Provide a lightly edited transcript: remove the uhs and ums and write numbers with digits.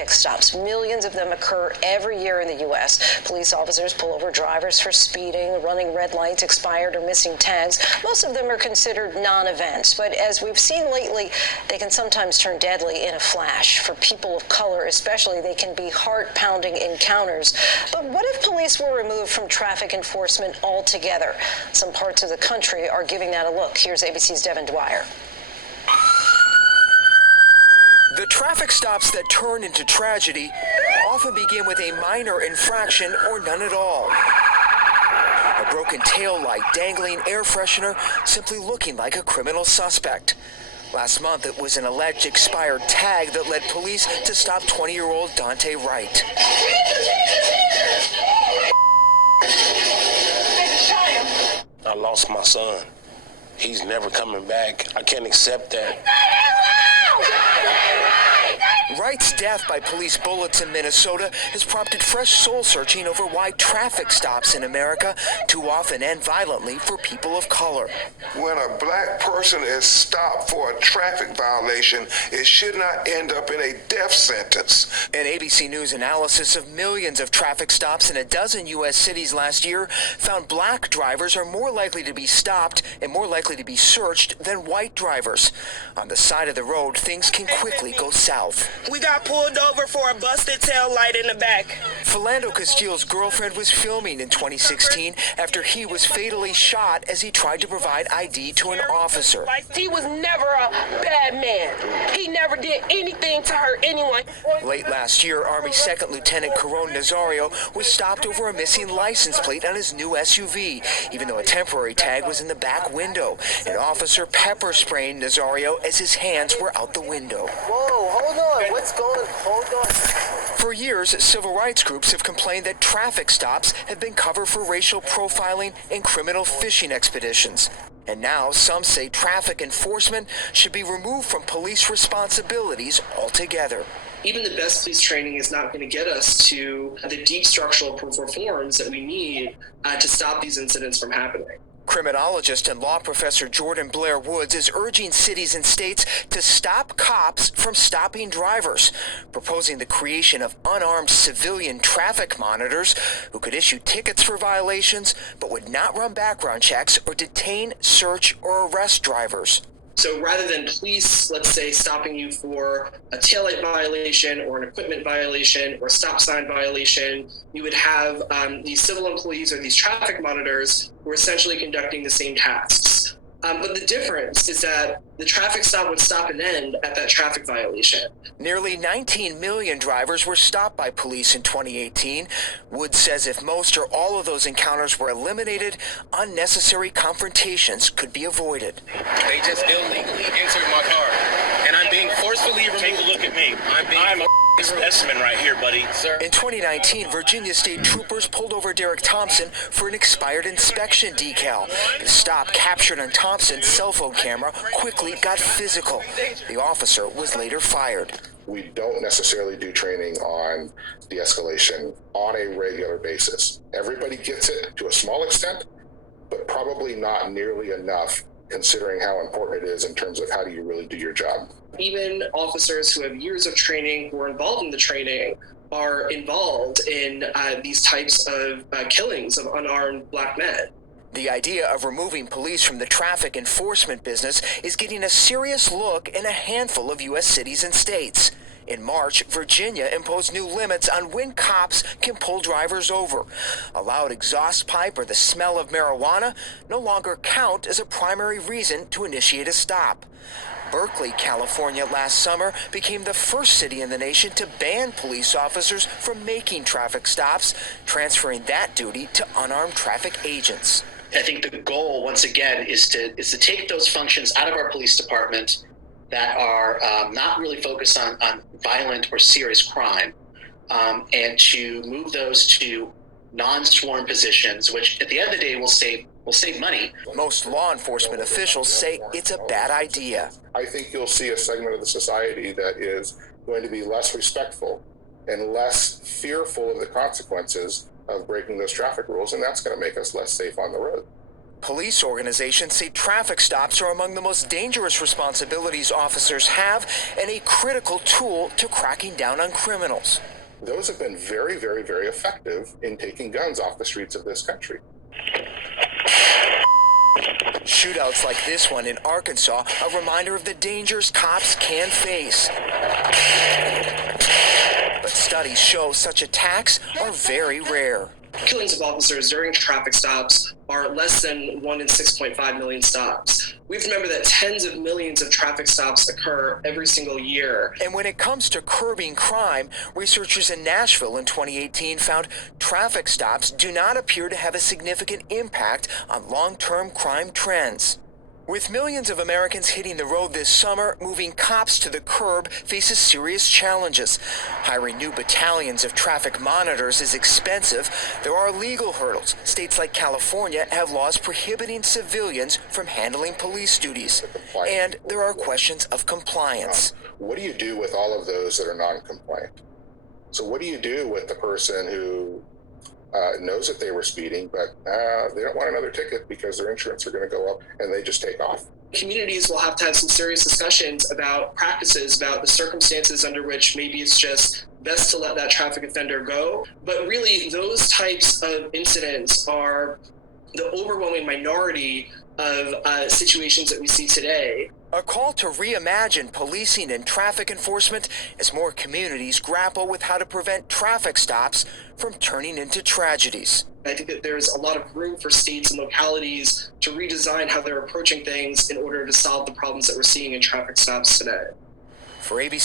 traffic stops. Millions of them occur every year in the U.S. Police officers pull over drivers for speeding, running red lights, expired or missing tags. Most of them are considered non-events, but as we've seen lately, they can sometimes turn deadly in a flash. For people of color especially, they can be heart-pounding encounters. But what if police were removed from traffic enforcement altogether? Some parts of the country are giving that a look. Here's ABC's Devin Dwyer. The traffic stops that turn into tragedy often begin with a minor infraction or none at all. A broken tail light, dangling air freshener, simply looking like a criminal suspect. Last month, it was an alleged expired tag that led police to stop 20-year-old Dante Wright. I lost my son. He's never coming back. I can't accept that. Wright's death by police bullets in Minnesota has prompted fresh soul-searching over why traffic stops in America too often end violently for people of color. When a black person is stopped for a traffic violation, it should not end up in a death sentence. An ABC News analysis of millions of traffic stops in a dozen U.S. cities last year found black drivers are more likely to be stopped and more likely to be searched than white drivers. On the side of the road, things can quickly go south. We got pulled over for a busted tail light in the back. Philando Castillo's girlfriend was filming in 2016 after he was fatally shot as he tried to provide ID to an officer. He was never a bad man. He never did anything to hurt anyone. Late last year, Army 2nd Lieutenant Caron Nazario was stopped over a missing license plate on his new SUV, even though a temporary tag was in the back window. An officer pepper spraying Nazario as his hands were out the window. Whoa, hold on. What's going on? Hold on. For years, civil rights groups have complained that traffic stops have been cover for racial profiling and criminal fishing expeditions. And now some say traffic enforcement should be removed from police responsibilities altogether. Even the best police training is not going to get us to the deep structural reforms that we need to stop these incidents from happening. Criminologist and law professor Jordan Blair Woods is urging cities and states to stop cops from stopping drivers, proposing the creation of unarmed civilian traffic monitors who could issue tickets for violations but would not run background checks or detain, search, or arrest drivers. So rather than police, let's say, stopping you for a taillight violation or an equipment violation or a stop sign violation, you would have these civil employees or these traffic monitors who are essentially conducting the same tasks. But the difference is that the traffic stop would stop and end at that traffic violation. Nearly 19 million drivers were stopped by police in 2018. Woods says if most or all of those encounters were eliminated, unnecessary confrontations could be avoided. They just illegally entered my car, and I'm being forcefully removed. Take a look at me. I'm a specimen right here, buddy. Sir. In 2019, Virginia state troopers pulled over Derek Thompson for an expired inspection decal. The stop captured on Thompson's cell phone camera quickly got physical. The officer was later fired. We don't necessarily do training on de-escalation on a regular basis. Everybody gets it to a small extent, but probably not nearly enough considering how important it is in terms of how do you really do your job. Even officers who have years of training, who are involved in the training, are involved in these types of killings of unarmed black men. The idea of removing police from the traffic enforcement business is getting a serious look in a handful of U.S. cities and states. In March, Virginia imposed new limits on when cops can pull drivers over. A loud exhaust pipe or the smell of marijuana no longer count as a primary reason to initiate a stop. Berkeley, California last summer became the first city in the nation to ban police officers from making traffic stops, transferring that duty to unarmed traffic agents. I think the goal, once again, is to take those functions out of our police department that are not really focused on violent or serious crime, and to move those to non-sworn positions, which at the end of the day will save money. Most law enforcement officials say it's a bad idea. I think you'll see a segment of the society that is going to be less respectful and less fearful of the consequences of breaking those traffic rules, and that's going to make us less safe on the road. Police organizations say traffic stops are among the most dangerous responsibilities officers have and a critical tool to cracking down on criminals. Those have been very, very, very effective in taking guns off the streets of this country. Shootouts like this one in Arkansas, a reminder of the dangers cops can face. But studies show such attacks are very rare. Killings of officers during traffic stops are less than 1 in 6.5 million stops. We have to remember that tens of millions of traffic stops occur every single year. And when it comes to curbing crime, researchers in Nashville in 2018 found traffic stops do not appear to have a significant impact on long-term crime trends. With millions of Americans hitting the road this summer, moving cops to the curb faces serious challenges. Hiring new battalions of traffic monitors is expensive. There are legal hurdles. States like California have laws prohibiting civilians from handling police duties. And there are questions of compliance. What do you do with all of those that are non-compliant? So what do you do with the person who knows that they were speeding, but they don't want another ticket because their insurance are going to go up and they just take off? Communities will have to have some serious discussions about practices, about the circumstances under which maybe it's just best to let that traffic offender go. But really, those types of incidents are the overwhelming minority of situations that we see today. A call to reimagine policing and traffic enforcement as more communities grapple with how to prevent traffic stops from turning into tragedies. I think that there's a lot of room for states and localities to redesign how they're approaching things in order to solve the problems that we're seeing in traffic stops today. For ABC